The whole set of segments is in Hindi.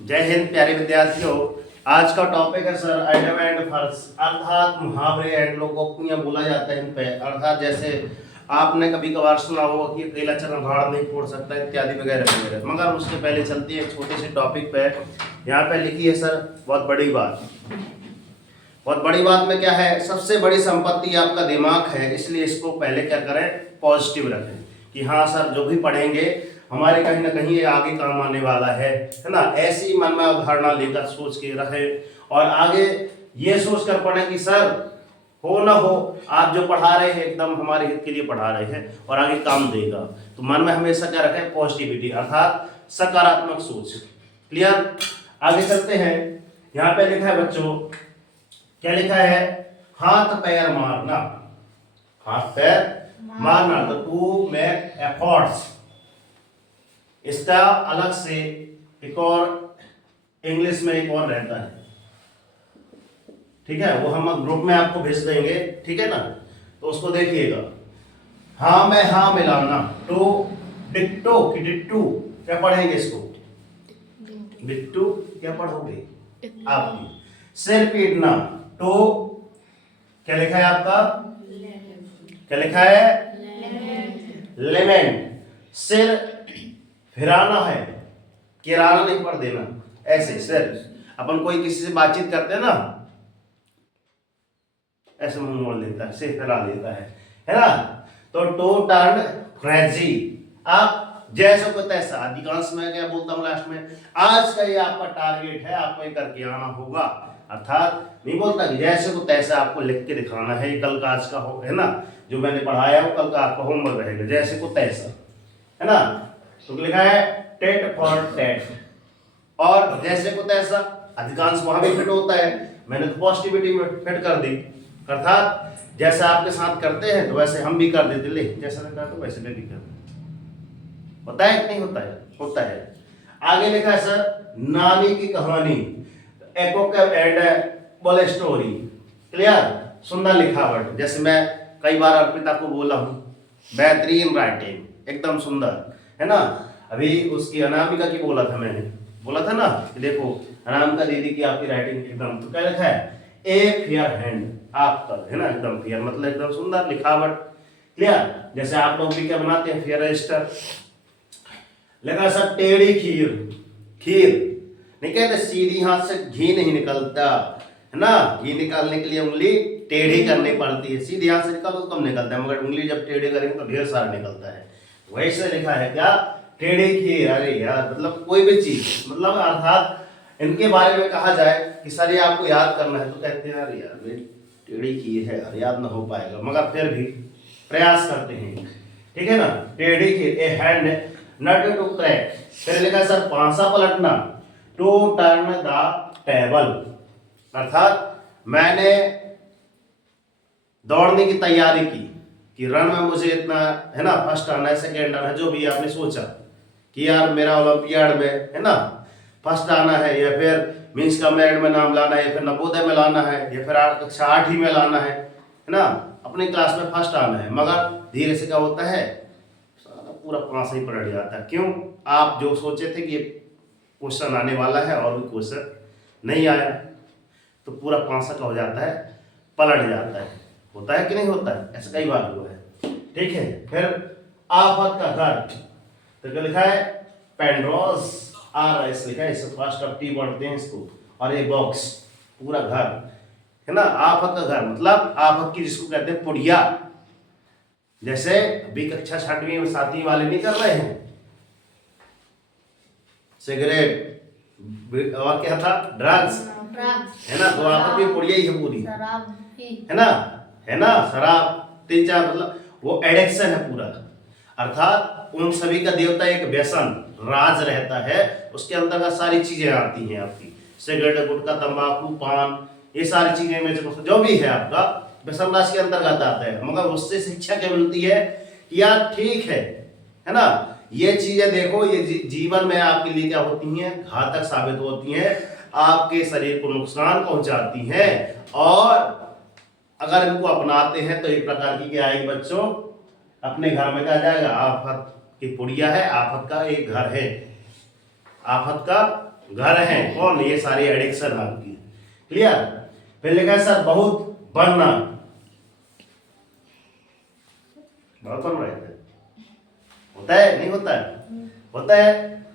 जय हिंद प्यारे विद्यार्थियों। आज का टॉपिक है सर आइटम एंड फर्स, अर्थात मुहावरे एंड लोकोक्तियां बोला जाता है इन पे। अर्थात जैसे आपने कभी कभार सुना होगा कि अकेला चना भाड़ नहीं फोड़ सकता इत्यादि वगैरह वगैरह। मगर उसके पहले चलती है एक छोटे से टॉपिक पे। यहाँ पे लिखी है सर बहुत बड़ी बात। बहुत बड़ी बात में क्या है, सबसे बड़ी संपत्ति आपका दिमाग है, इसलिए इसको पहले क्या करें, पॉजिटिव रखें कि हाँ सर जो भी पढ़ेंगे हमारे कहीं ना कहीं ये आगे काम आने वाला है ना। ऐसी मन में अवधारणा लेकर सोच के रखें और आगे ये सोच कर पढ़ें कि सर हो ना हो आप जो पढ़ा रहे हैं एकदम हमारे हित के लिए पढ़ा रहे हैं और आगे काम देगा। तो मन में हमेशा क्या रखें, पॉजिटिविटी अर्थात सकारात्मक सोच। क्लियर, आगे चलते हैं। यहाँ पे लिखा है बच्चों, क्या लिखा है, हाथ पैर मारना। हाथ पैर मारना, तो टू मेक एफर्ट्स। इसका अलग से एक और इंग्लिश में एक और रहता है, ठीक है, वो हम ग्रुप में आपको भेज देंगे, ठीक है ना। तो उसको देखिएगा, हाँ में हाँ मिलाना, टू डिट्टो की डिट्टू क्या पढ़ेंगे इसको, डिट्टू क्या पढ़ोगे आपकी। सिर पीटना, तो क्या लिखा है आपका, क्या लिखा है, लेमेंट। सिर फिराना है, किराना नहीं पढ़ देना, ऐसे सिर अपन कोई किसी से बातचीत करते हैं ना, ऐसे मुंह मोड़ लेता है, सिर फिरा लेता है ना। तो टू टर्न क्रेजी, आप जैसा को तैसा, अधिकांश में क्या बोलता हूँ लास्ट में, आज का ये आपका टारगेट है, आपको ये करके आना होगा। अर्थात नहीं बोलता कि जैसे को तैसा आपको लिख के दिखाना है, कल का आज का हो, है ना, जो मैंने पढ़ाया वो कल का आपका होमवर्क रहेगा, जैसे को तैसा, है ना। तो लिखा है टेट फॉर टेट, और जैसे को तैसा अधिकांश वहां भी फिट होता है, मैंने तो पॉजिटिविटी में फिट कर दी। अर्थात जैसा आपके साथ करते हैं तो वैसे हम भी कर देते, ले जैसा मैं करता हूं वैसे मैं भी कर देता। होता है कि नहीं होता है, होता है। आगे लिखा है सर नानी की कहानी, एंड बोले स्टोरी। क्लियर, सुंदर लिखावट, जैसे मैं कई बार अर्पिता को बोला हूं, बेहतरीन राइटिंग, एकदम सुंदर, है ना। अभी उसकी अनामिका की बोला था मैंने, बोला था ना कि देखो अनामिका दीदी की आपकी राइटिंग एकदम, तो क्या लिखा है, ए फेयर हैंड, आपका है ना एकदम फेयर, मतलब एकदम सुंदर लिखावट। क्लियर, जैसे आप लोग भी क्या बनाते हैं, फेयर रजिस्टर। लिखा सर टेढ़ी खीर, खीर नहीं कहते सीधी हाथ से घी नहीं निकलता, है ना। घी निकालने के लिए उंगली टेढ़ी करनी पड़ती है, सीधी हाथ से निकालो तो कम निकलता है, मगर उंगली जब टेढ़ी करेंगे तो ढेर सारा निकलता है। वैसे लिखा है क्या, टेढ़ी खीर। अरे यार मतलब कोई भी चीज, मतलब अर्थात इनके बारे में कहा जाए कि सर ये आपको याद करना है, तो कहते हैं यार यार टेढ़ी खीर है यार, याद ना हो पाएगा, मगर फिर भी प्रयास करते हैं, ठीक है ना। टेढ़ी खीर, ए हैंड नट टू क्रैक। फिर लिखा सर पांसा पलटना, टू टर्न द टेबल। अर्थात मैंने दौड़ने की तैयारी की कि रन में मुझे इतना, है ना, फर्स्ट आना है, सेकेंड आना है, जो भी आपने सोचा कि यार मेरा ओलंपियाड में, है ना, फर्स्ट आना है, या फिर मीन्स का मेरिट में नाम लाना है, या फिर नवोदय में लाना है, या फिर कक्षा 8 में लाना है ना, अपनी क्लास में फर्स्ट आना है। मगर धीरे से क्या होता है, पूरा पास ही पलट जाता है। क्यों, आप जो सोचे थे कि क्वेश्चन आने वाला है और भी क्वेश्चन नहीं आया, तो पूरा पासा का हो जाता है, पलट जाता है। होता है कि नहीं होता है, ऐसा कई बार हुआ है, ठीक है। फिर आफत का घर, तो क्या लिखा है, पेंड्रोस, आर एस लिखा है, इसे फर्स्ट ऑफ टी पढ़ते हैं इसको, और ये बॉक्स पूरा घर, है ना। आफत का घर मतलब आफत की जिसको कहते हैं पुड़िया, जैसे अभी कक्षा 6वीं और 7वीं वाले नहीं कर रहे हैं, सिगरेट और क्या था, ड्रग्स, है ना, तो आफत भी पुड़िया ही है पूरी, है ना, है ना, शराब, तीन चार, मतलब वो एडिक्शन है पूरा। अर्थात उन सभी का देवता एक व्यसन राज रहता है, उसके अंतर्गत सारी चीजें आती हैं आपकी, सिगरेट, गुटखा, तंबाकू, पान, ये सारी चीजें में जो भी है आपका व्यसन राज के अंतर्गत आता है। मगर उससे शिक्षा क्या मिलती है कि यार ठीक है ना, ये चीजें देखो, ये जीवन में आपके लिए क्या होती हैं, घातक साबित होती हैं, आपके शरीर को नुकसान पहुंचाती हैं, और अगर इनको अपनाते हैं तो एक प्रकार की क्या आएगी बच्चों, अपने घर में क्या जाएगा, आफत की पुड़िया है, आफत का एक घर है, आफत का घर हैं कौन, ये सारी एडिक्शन आपकी। क्लियर। फिर लिखा है सर बहुत बनना, बहुत बन रहे थे, होता है नहीं होता है, होता है,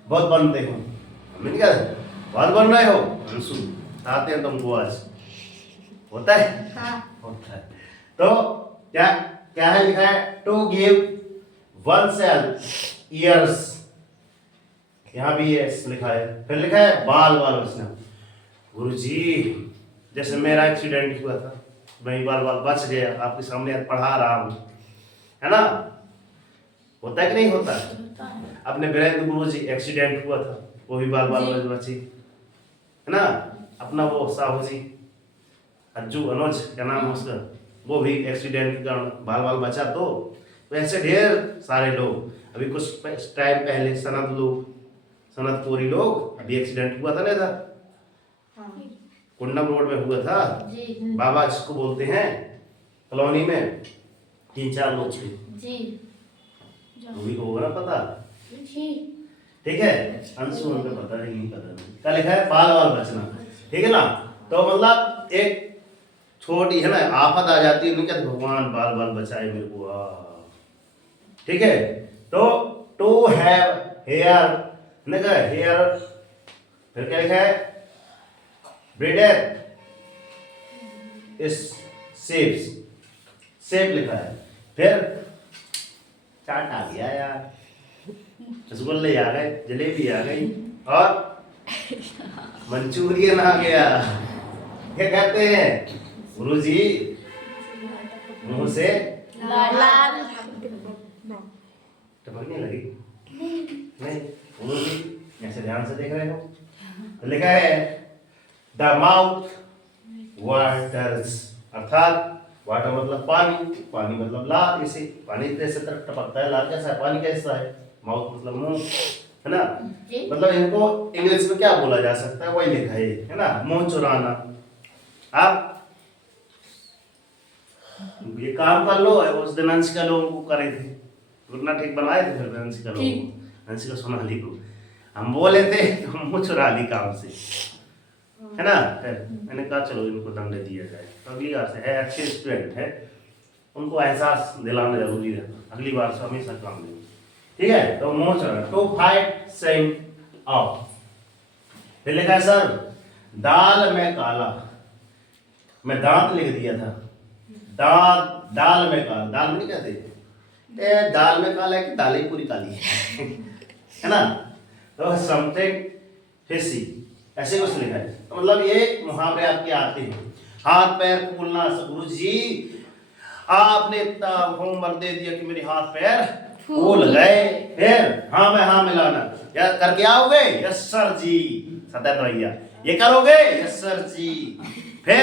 बहुत बनते हो, हमें क्या है बहुत बन रहे हो, अंशु आते हैं तुमको आज, होता है हाँ। होता है। तो क्या क्या है लिखा है, to give one self airs, यहाँ भी यस लिखा है। फिर लिखा है बाल बाल बचना। गुरुजी जैसे मेरा एक्सीडेंट हुआ था, मैं बाल बाल बच गया, आपके सामने आज पढ़ा रहा हूँ, है ना, होता है कि नहीं होता है? अपने वीरेंद्र गुरुजी एक्सीडेंट हुआ था, वो भी बाल बाल बची, है ना। अपना वो साहू जी अज्जू अनुज क्या नाम है उसका, वो भी एक्सीडेंट के कारण बाल बाल बचा। तो वैसे ढेर सारे लोग, अभी कुछ टाइम पहले सनतपुरी लोग अभी एक्सीडेंट हुआ था ना इधर कुंडम रोड में हुआ था, बाबा जिसको बोलते हैं कॉलोनी में 3-4 लोग थे, भी होगा ना पता, ठीक है। अंशु उनको पता है नहीं पता नहीं, क्या लिखा है बाल बाल बचना, ठीक है ना। तो मतलब एक छोटी है ना आफत आ जाती है, क्या भगवान बाल बाल बचाए मेरे को, ठीक है। तो टू हैव हेयर, हेयर, फिर क्या लिखा है ब्रेडर इस शेप लिखा है। फिर चाट आ गया यार, रसगुल्ले आ गए, जलेबी आ गई और मंचूरियन आ गया। क्या कहते हैं गुरुजी, मुंह से लाल टपकने लगी नहीं, गुरुजी ऐसे ध्यान से देख रहे हो। तो लिखा है द माउथ वाटर्स, अर्थात वाटर मतलब पानी, पानी मतलब लाल, इसे पानी कैसे तरफ टपकता है, लाल कैसा है, पानी कैसा है, माउथ मतलब मुंह, है ना। मतलब इनको इंग्लिश में क्या बोला जा सकता है, वही लिखा है ना, मुंह चुराना। आप ये काम कर लो, उस दिन अंशिका लोगों को करे थे, रुकना ठीक बनाए थे, फिर अंशिका लोगों को, अंशिका सोनाली को हम बोले थे तो मुंह चुरा ली काम से, है ना। फिर मैंने कहा चलो इनको दंड दिया जाए, तो अगली बार से है अच्छे स्टूडेंट है, उनको एहसास दिलाना जरूरी है, अगली बार से हमेशा काम देंगे, ठीक है। तो मुंह चढ़ा, टू फाइट सेम ऑफ। फिर लिखा है सर दाल में काला, मैं दांत लिख दिया था, दाल में काला, दाल में नहीं कहते दाल में काला है कि दाल ही पूरी काली है ना। तो समथिंग फिशी ऐसे कुछ लिखा है। तो मतलब ये मुहावरे आपके आते हैं, हाथ पैर फूलना। गुरुजी आपने इतना होमवर्क दे दिया कि मेरे हाथ पैर फूल गए, फिर हाँ में हाँ मिलाना, या करके आओगे, यस सर जी, सत्यान भैया ये करोगे, यस सर जी। फिर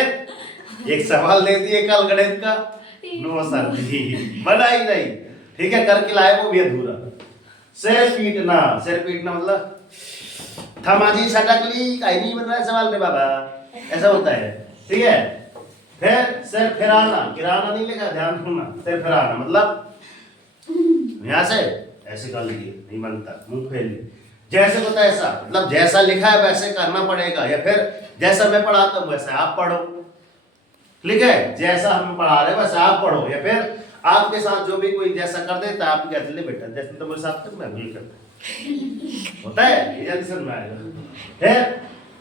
एक सवाल दे दिए कल गणित का, नो सर जी, बना ही नहीं, ठीक है, करके लाए वो भी अधूरा। सिर पीटना मतलब थमाजी सटकली कहीं नहीं बन रहा है सवाल में बाबा, ऐसा होता है, ठीक है। फिर सिर फिराना, गिराना नहीं लिखा, ध्यान सुनना, सिर फिराना मतलब यहाँ से ऐसे कर लीजिए, नहीं बनता, मुंह फेर ली, जैसे होता है ऐसा, मतलब जैसा लिखा है वैसे करना पड़ेगा, या फिर जैसा मैं पढ़ाता हूँ वैसे आप पढ़ो, ठीक है। जैसा हम पढ़ा रहे हैं वैसे आप पढ़ो, या फिर आपके साथ जो भी कोई जैसा कर देता है आप कहते ले बेटा जैसे तो मेरे साथ कर, मैं भी करता होता है, ये जल्दी समझ में आएगा। फिर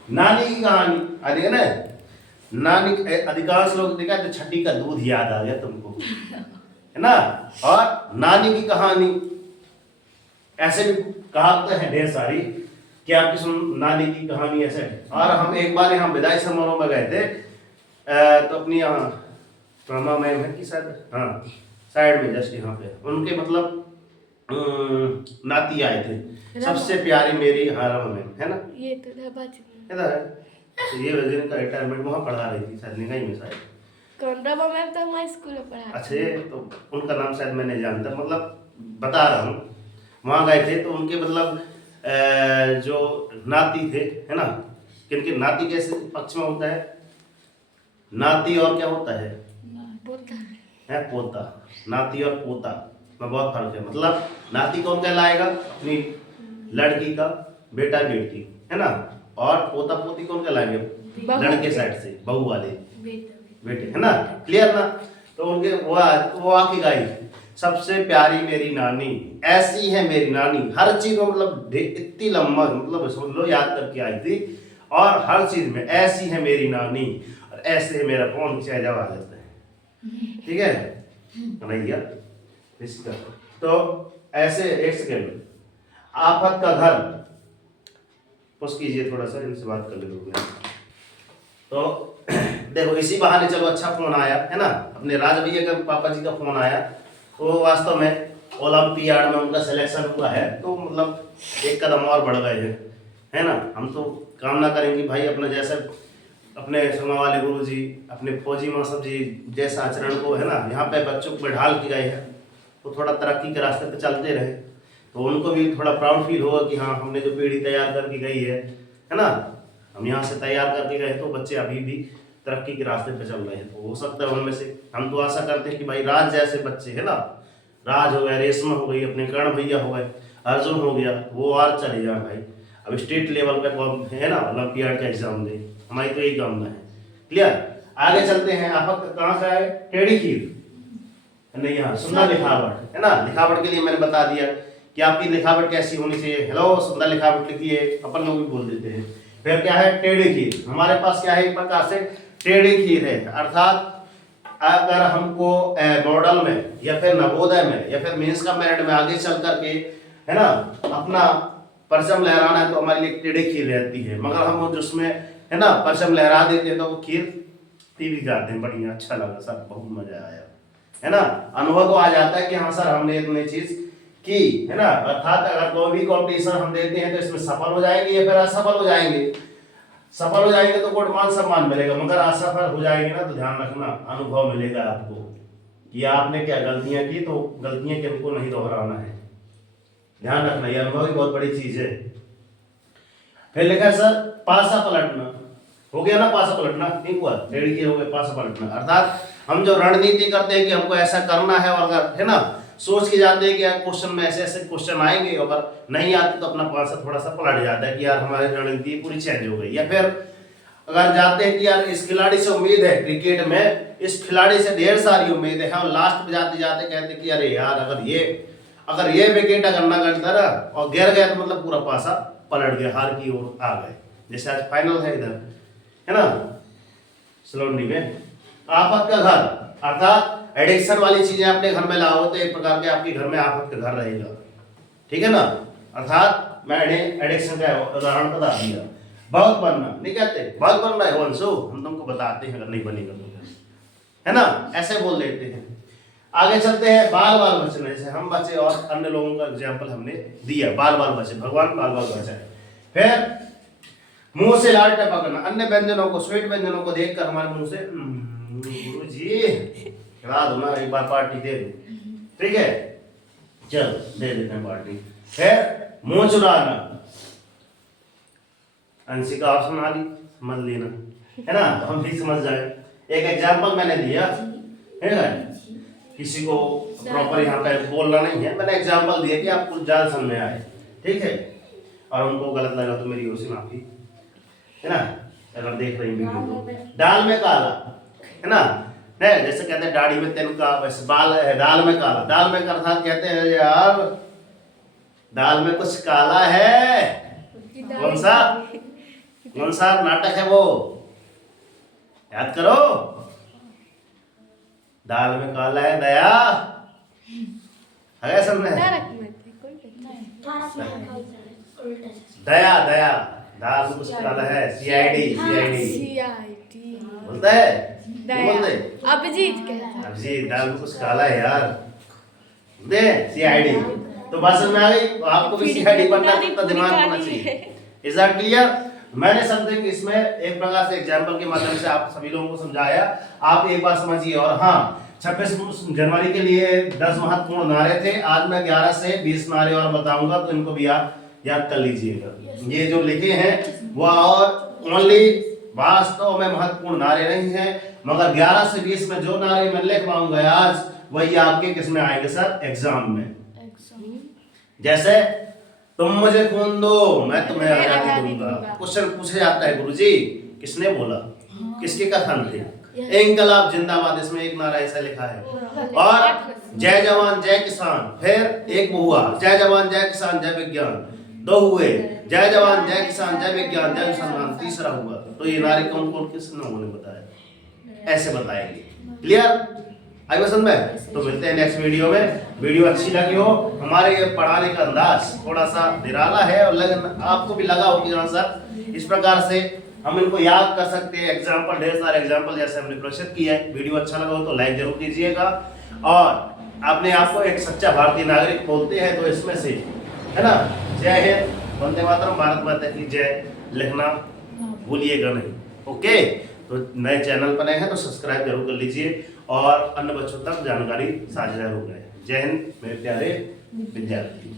नानी की कहानी आ रही है ना, नानी अधिकांश लोग देखा तो छठी का दूध याद आ गया तुमको, है ना। और नानी की कहानी ऐसे भी कहावतें हैं ढेर सारी कि आपकी सुन नानी की कहानी ऐसे। और हम एक बार यहाँ विदाई समारोह में गए थे, तो अपनी यहाँ प्रमा मैम है कि शायद, हाँ साइड में जस्ट यहाँ पे, उनके मतलब नाती आए थे, सबसे प्यारी मेरी हारम में, है ना, ये तो इधर है। तो ये वजह का रिटायरमेंट वहाँ पढ़ा रही थी शायद निगाही में, शायद कौन मैम तो हमारे स्कूल में पढ़ा। अच्छा ये तो उनका नाम शायद मैं नहीं जानता, मतलब बता रहा हूँ, वहाँ गए थे तो उनके मतलब जो नाती थे, है ना, किनके नाती कैसे पक्ष में होता है, नाती और क्या होता है, पोता है, पोता, नाती और पोता में बहुत फर्क है। मतलब नाती कौन कहलाएगा, अपनी लड़की का बेटा बेटी, है ना, और पोता पोती कौन कहलाएंगे? लड़के साइड से बहू वाले बेटे, है ना? क्लियर ना? तो उनके वो आके गाई, सबसे प्यारी मेरी नानी, ऐसी है मेरी नानी। हर चीज में मतलब इतनी लंबा मतलब सुन लो, याद करके आई थी। और हर चीज में ऐसी है मेरी नानी और ऐसे है मेरा फोन, जवाब आ जाता है। ठीक है भैया? इसका तो ऐसे एक सेकेंड, आफत का घर पुश कीजिए थोड़ा सा, इनसे बात कर ले। तो देखो इसी बहाने चलो अच्छा फोन आया है ना, अपने राज भैया का पापा जी का फोन आया। तो वास्तव में ओलंपियाड में उनका सिलेक्शन हुआ है, तो मतलब एक कदम और बढ़ गए हैं, है ना? हम तो कामना करेंगे भाई अपने जैसे अपने सुमा वाले गुरु जी, अपने फौजी मौसम जी जैसा आचरण को, है ना, यहाँ पे बच्चों को ढाल की गए हैं, वो थोड़ा तरक्की के रास्ते पे चलते रहे, तो उनको भी थोड़ा प्राउड फील होगा कि हाँ हमने जो पीढ़ी तैयार करके गई है ना, हम यहाँ से तैयार करके गए तो बच्चे अभी भी तरक्की के रास्ते पे चल रहे हैं। तो हो सकता है उनमें से, हम तो आशा करते हैं कि भाई राज जैसे बच्चे, है ना, राज हो गया, रेशमा हो गई, अपने कर्ण भैया हो गए, अर्जुन हो गया, वो और चले जाए भाई, अब स्टेट लेवल पे है ना ओलंपियाड का एग्जाम दे, हमारी तो यही कामना है। क्लियर? आगे चलते हैं। आप कहाँ से आए? टेढ़ी खीर नहीं, यहाँ सुंदर लिखावट, है ना? लिखावट के लिए मैंने बता दिया कि आपकी लिखावट कैसी होनी चाहिए। हेलो सुंदर लिखावट लिखिए, अपन लोग भी बोल देते हैं। फिर क्या है? टेढ़ी खीर। हमारे पास क्या है? एक प्रकार से टेढ़ी खीर है, अर्थात अगर हमको मॉडल में या फिर नवोदय में या फिर मेंस का मेरिट में आगे चल करके, है ना, अपना परचम लहराना है, तो हमारे लिए टेढ़ी खीर रहती है। मगर हम उसमें, है ना, परचम लहरा देते हैं तो वो खीर पी भी जाते हैं, बढ़िया अच्छा लगा सर, बहुत मजा आया, है ना? अनुभव तो आ जाता है कि हाँ सर हमने इतनी चीज की, है ना? अर्थात अगर कोई भी कॉम्पिटिशन हम देते हैं तो इसमें सफल हो जाएंगे या फिर असफल हो जाएंगे। सफल हो जाएंगे तो कोट मान सम्मान मिलेगा, मगर असफल हो जाएंगे ना तो ध्यान रखना अनुभव मिलेगा आपको कि आपने क्या गलतियां की, तो गलतियां किनको नहीं दोहराना है, ध्यान रखना, ये अनुभव की बहुत बड़ी चीज है। फिर लिखा सर पासा पलटना, हो गया ना? पासा पलटना नहीं हुआ, टेढ़ी हो गया पासा पलटना, अर्थात हम जो रणनीति करते हैं कि हमको ऐसा करना है, और अगर, है ना, सोच के जाते हैं कि यार क्वेश्चन में ऐसे ऐसे क्वेश्चन आएंगे, अगर नहीं आते तो अपना पासा थोड़ा सा पलट जाता है कि यार हमारी रणनीति पूरी चेंज हो गई। या फिर अगर जाते हैं कि यार इस खिलाड़ी से उम्मीद है, क्रिकेट में इस खिलाड़ी से ढेर सारी उम्मीद है, और लास्ट में जाते जाते कहते कि अरे यार अगर ये विकेट अगर ना करता रहा और गिर गया तो मतलब पूरा पासा पलट गया, हार की ओर आ गए। जैसे आज फाइनल है इधर, है ना, सलोनी में। आफत का घर, अर्थात एडिक्शन वाली चीजें अपने घर में लाओ तो एक प्रकार के आपके घर में आफत का घर रहेगा, ठीक है ना? अर्थात मैंने एडिक्शन का उदाहरण बता दिया। बहुत बनना नहीं कहते, बहुत बनना है वंशु, हम तुमको बताते हैं अगर नहीं बनेगा तो, है ना, ऐसे बोल देते हैं। आगे चलते हैं। बाल बाल बचने से हम बचे, और अन्य लोगों का एग्जाम्पल हमने दिया, बाल बाल बचे, भगवान बाल बाल बचाए। फिर मुंह से लाल टपकना, अन्य व्यंजनों को, स्वीट व्यंजनों को देखकर हमारे मुंह से गुरु जी खिला दो ना, एक बार पार्टी दे दो, ठीक है, चल दे देते हैं पार्टी। फिर मुंह चुराना, अंशिका आप सुना ली, समझ लेना, है ना, तो हम भी समझ जाए। एक एग्जाम्पल मैंने दिया है ना, किसी को प्रॉपर यहाँ पे बोलना नहीं है, मैंने एग्जाम्पल दिया कि आपको ज्यादा समझ में आए, ठीक है, और उनको गलत लगा तो मेरी ओर से माफी, है ना, अगर देख रही वीडियो। दाल में काला, है ना, है जैसे कहते हैं दाढ़ी में तिनका, वैसे बाल है दाल में काला। दाल में अर्थात कहते हैं यार दाल में कुछ काला है, कौन सा नाटक है वो, याद करो, दाल में काला है, दया है सब में, दया दया, दाल में कुछ काला है, सीआईडी बोलता है, अभिजीत कहता है, अभिजीत दाल में कुछ काला है यार, दे सीआईडी। तो बात समझ में आ गई, तो आपको भी सीआईडी बनना कितना दिमाग होना चाहिए। Is that clear? मैंने समथिंग इसमें एक प्रकार से एग्जांपल के माध्यम से आप सभी लोगों को समझाया, आप एक बार समझिए। और हाँ, 26 जनवरी के लिए 10 महत्वपूर्ण नारे थे, आज मैं 11 से 20 नारे और बताऊंगा, तो इनको भी आप याद कर लीजिएगा। ये जो लिखे हैं वो और ओनली वास्तव में महत्वपूर्ण नारे नहीं है, मगर 11 से 20 में जो नारे मैं लिख पाऊंगा आज, वही आपके किस में आएंगे सर? एग्जाम में। जैसे तुम मुझे खून दो, मैं तुम्हें आजादी दूंगा। क्वेश्चन पूछे जाता है गुरुजी, किसने बोला, किसके कथन थे? इंकलाब जिंदाबाद, इसमें एक नारा ऐसा लिखा है। और जय जवान जय किसान, फिर एक हुआ जय जवान जय किसान जय विज्ञान, दो हुए जय जवान जय किसान जय विज्ञान जय अनुसंधान, तीसरा हुआ। तो ये नारे कौन कौन किस लोगों ने बताया, ऐसे बताएंगे। क्लियर? आई बसंत में? तो मिलते हैं नेक्स्ट वीडियो में। वीडियो अच्छी लगी हो, हमारे ये पढ़ाने का अंदाज थोड़ा सा निराला है और आपको भी लगा हो कि हाँ सर इस प्रकार से हम इनको याद कर सकते हैं। एग्जाम्पल, ढेर सारे एग्जाम्पल जैसे हमने प्रदर्शित किया है। वीडियो अच्छा लगा हो तो लाइक जरूर कीजिएगा, और अपने आप को एक सच्चा भारतीय नागरिक बोलते हैं तो इसमें से, है ना, जय हिंद, वंदे मातरम, भारत माता की जय लिखना भूलिएगा नहीं। ओके, तो नए चैनल पर नए हैं तो सब्सक्राइब जरूर कर लीजिए और अन्य बच्चों तक जानकारी साझा जरूर करें। जय हिंद मेरे प्यारे विद्यार्थी।